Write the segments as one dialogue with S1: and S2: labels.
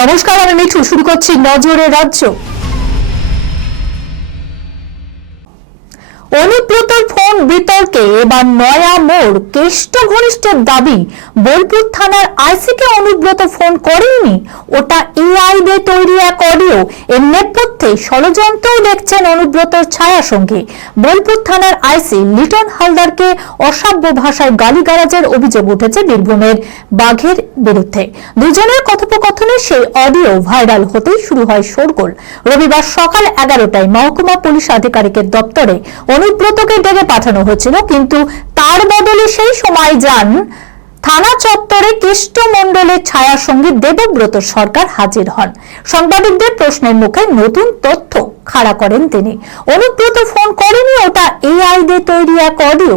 S1: নমস্কার আমি মিঠু। শুরু করছি নজরে রাজ্য। অনুব্রতর ফোন বিতর্কে এবার নয়া মোড়। কেষ্ট ঘনিষ্ঠের দাবি, বোলপুর থানার আইসিকে অনুব্রত ফোন করেননি ওটা এআই দিয়ে তৈরি এক অডিও। এর নেপথ্যে ষড়যন্ত্রও দেখছেন অনুব্রতর ছায়া সঙ্গে। বোলপুর থানার আইসি লিটন হালদারকে অসাব্য ভাষায় গালিগালাজের অভিযোগ উঠেছে বীরভূমের বাঘের বিরুদ্ধে। দুজনের কথোপকথনে সেই অডিও ভাইরাল হতেই শুরু হয় শোরগোল। রবিবার সকাল এগারোটায় মহকুমা পুলিশ আধিকারিকের দপ্তরে অনুব্রতকে ডেকে পাঠানো হয়েছিল, কিন্তু তার বদলে সেই সময় যান থানা চত্বরে কেষ্ট মণ্ডলের ছায়া সঙ্গে দেবব্রত সরকার হাজির হন। সাংবাদিকদের প্রশ্নের মুখে নতুন তথ্য খাড়া করেন তিনি। অনুব্রত ফোন করেনি, ওটা এআই দিয়ে তৈরি এক audio.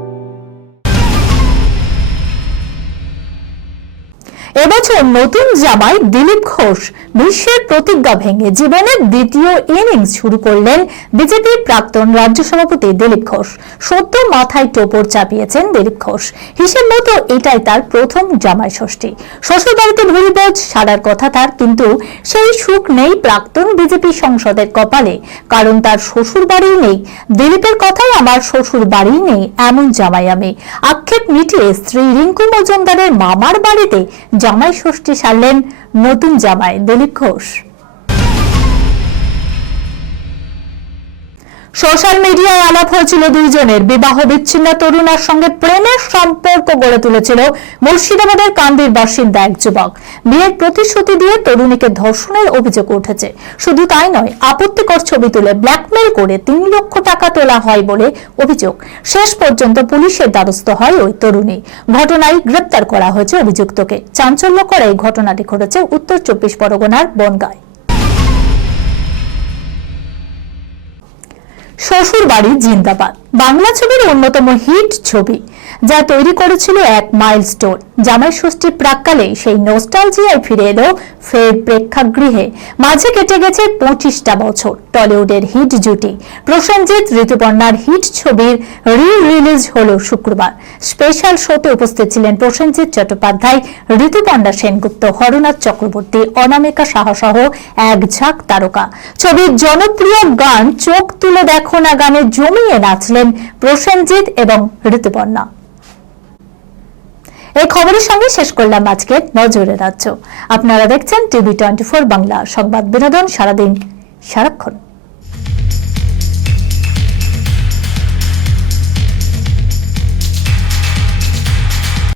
S1: এবছর নতুন জামাই দিলীপ ঘোষ বিশ্বের প্রতিজ্ঞা ভেঙে জীবনের দ্বিতীয় ইনিংস শুরু করলেন বিজেপির প্রাক্তন রাজ্য সভাপতি দিলীপ ঘোষ। সদ্য মাথায় টোপর চাপিয়েছেন দিলীপ ঘোষ। হিসেব মতো এটাই তার প্রথম জামাই ষষ্ঠী। শ্বশুরবাড়িতে ভুরিবোজ সারার কথা তার, কিন্তু সেই সুখ নেই প্রাক্তন বিজেপি সংসদের কপালে। কারণ তার শ্বশুর বাড়ি নেই। দিলীপের কথাই আমার শ্বশুর বাড়ি নেই, এমন জামাই আমি। আক্ষেপ মিটিয়ে স্ত্রী রিঙ্কু মজুমদারের মামার বাড়িতে জামাই ষষ্ঠী সারলেন নতুন জামাই দিলীপ ঘোষ। সোশ্যাল মিডিয়ায় আলাপ হয়েছিল দুইজনের। বিবাহ বিচ্ছিন্ন তরুণার সঙ্গে প্রেমের সম্পর্ক গড়ে তুলেছিল মুর্শিদাবাদের কান্দির বাসিন্দা এক যুবক। বিয়ের প্রতিশ্রুতি দিয়ে তরুণীকে ধর্ষণের অভিযোগ উঠেছে। শুধু তাই নয়, আপত্তিকর ছবি তুলে ব্ল্যাকমেল করে তিন লক্ষ টাকা তোলা হয় বলে অভিযোগ। শেষ পর্যন্ত পুলিশের দ্বারস্থ হয় ওই তরুণী। ঘটনায় গ্রেপ্তার করা হয়েছে অভিযুক্তকে। চাঞ্চল্যকর এই ঘটনাটি ঘটেছে উত্তর চব্বিশ পরগনার বনগায়। শ্বশুর বাড়ি জিন্দাবাদ। বাংলা ছবির অন্যতম হিট ছবি, যা তৈরি করেছিল এক মাইলস্টোন জামাই ষষ্ঠীর প্রাককালে সেই নোস্টালজিয়ায় ফিরে এলো ফের প্রেক্ষাগৃহে। মাঝে কেটে গেছে পঁচিশটা বছর, টলিউডের হিট জুটি। প্রসেনজিৎ, ঋতুপর্ণার হিট ছবির রি রিলিজ হলো শুক্রবার। স্পেশাল শোতে উপস্থিত ছিলেন প্রসেনজিৎ চট্টোপাধ্যায়, ঋতুপর্ণা সেনগুপ্ত, হরনাথ চক্রবর্তী, অনামিকা সাহা সহ এক ঝাঁক তারকা। ছবির জনপ্রিয় গান চোখ তুলে দেখো না গানে জমিয়ে নাচলেন প্রসেনজিৎ এবং ঋতুপর্ণা। এই খবরের সঙ্গে শেষ করলাম আজকে নজরে রাজ্য। আপনারা দেখছেন টিভি টোয়েন্টি বাংলা সংবাদ বিনোদন সারাদিন সারাক্ষণ।